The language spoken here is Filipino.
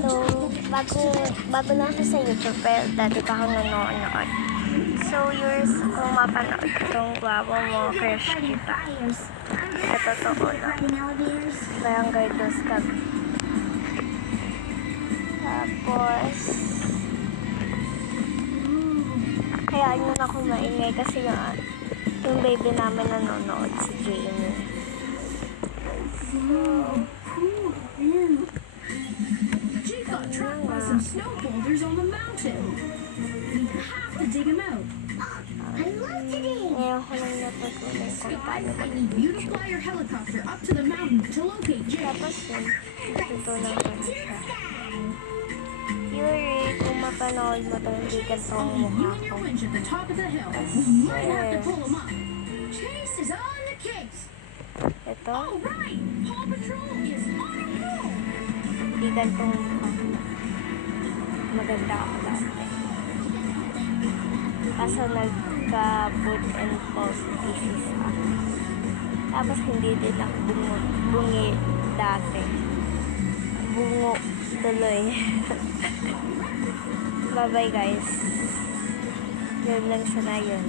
Hello, bago na ako sa YouTube, pero dati pa ako nanonood. So, yours, kung mapanood itong guwapo mo, crush kita. Ito totoo lang. Barangay Dos Cavite. Tapos, hayaan nyo na akong maingay kasi yung baby namin nanonood, si Jamie. Trapped by some snow boulders on the mountain. We have to dig him out. I love to dig. Ngayon ko lang natutunan kung paano Guys, I need you to fly your helicopter up to the mountain to locate Jake. Tapos yun, natutunan ko na siya. Yuri, kung mapanood mo to, hindi ganito ang You mukha and ko. your winch at the top of the hill. We might have to pull him up. Chase is on the case. Ito, All right, Paw Patrol is on a roll. hindi ganito ang mukha ko. Maganda ako dati. Kaso nagka-food and pulse disease ako. Tapos hindi din ako bungi dati. Bungo tuloy. Bye-bye guys. Yun lang sana yun.